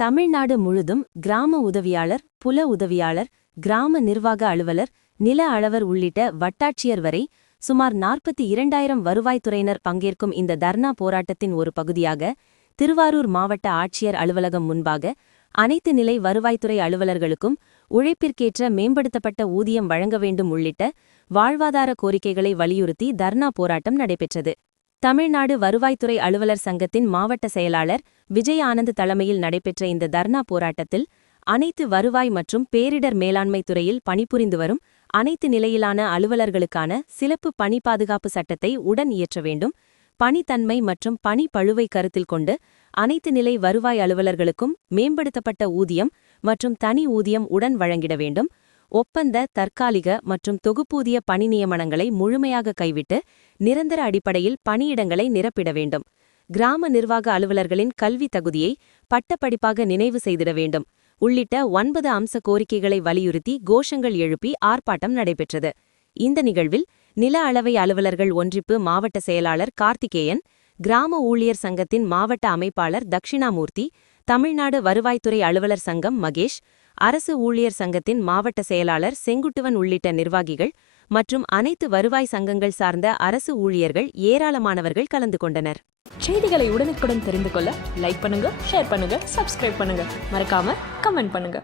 தமிழ்நாடு முழுதும் கிராம உதவியாளர் புல உதவியாளர் கிராம நிர்வாக அலுவலர் நில அளவர் உள்ளிட்ட வட்டாட்சியர் வரை சுமார் நாற்பத்தி இரண்டாயிரம் வருவாய்த்துறையினர் பங்கேற்கும் இந்த தர்ணா போராட்டத்தின் ஒரு பகுதியாக திருவாரூர் மாவட்ட ஆட்சியர் அலுவலகம் முன்பாக அனைத்து நிலை வருவாய்த்துறை அலுவலர்களுக்கும் உழைப்பிற்கேற்ற மேம்படுத்தப்பட்ட ஊதியம் வழங்க வேண்டும் உள்ளிட்ட வாழ்வாதார கோரிக்கைகளை வலியுறுத்தி தர்ணா போராட்டம் நடைபெற்றது. தமிழ்நாடு வருவாய்த்துறை அலுவலர் சங்கத்தின் மாவட்ட செயலாளர் விஜய் ஆனந்த் தலைமையில் நடைபெற்ற இந்த தர்ணா போராட்டத்தில் அனைத்து வருவாய் மற்றும் பேரிடர் மேலாண்மை துறையில் பணிபுரிந்து வரும் அனைத்து நிலையிலான அலுவலர்களுக்கான சிறப்பு பணி பாதுகாப்பு சட்டத்தை உடன் இயற்ற வேண்டும். பணித்தன்மை மற்றும் பணி பழுவை கருத்தில் கொண்டு அனைத்து நிலை வருவாய் அலுவலர்களுக்கும் மேம்படுத்தப்பட்ட ஊதியம் மற்றும் தனி ஊதியம் உடன் வழங்கிட வேண்டும். ஒப்பந்த தற்காலிக மற்றும் தொகுப்பூதிய பணி நியமனங்களை முழுமையாக கைவிட்டு நிரந்தர அடிப்படையில் பணியிடங்களை நிரப்பிட வேண்டும். கிராம நிர்வாக அலுவலர்களின் கல்வி தகுதியை பட்டப்படிப்பாக நினைவு செய்திட வேண்டும். உள்ளிட்ட ஒன்பது அம்ச கோரிக்கைகளை வலியுறுத்தி கோஷங்கள் எழுப்பி ஆர்ப்பாட்டம் நடைபெற்றது. இந்த நிகழ்வில் நில அளவை அலுவலர்கள் ஒன்றிப்பு மாவட்ட செயலாளர் கார்த்திகேயன் கிராம ஊழியர் சங்கத்தின் மாவட்ட அமைப்பாளர் தட்சிணாமூர்த்தி தமிழ்நாடு வருவாய்த்துறை அலுவலர் சங்கம் மகேஷ் அரசு ஊழியர் சங்கத்தின் மாவட்ட செயலாளர் செங்குட்டுவன் உள்ளிட்ட நிர்வாகிகள் மற்றும் அனைத்து வருவாய் சங்கங்கள் சார்ந்த அரசு ஊழியர்கள் ஏராளமானவர்கள் கலந்து கொண்டனர். செய்திகளை உடனுக்குடன் தெரிந்து கொள்ள லைக் பண்ணுங்க ஷேர் பண்ணுங்க சப்ஸ்கிரைப் பண்ணுங்க. மறக்காம கமெண்ட் பண்ணுங்க.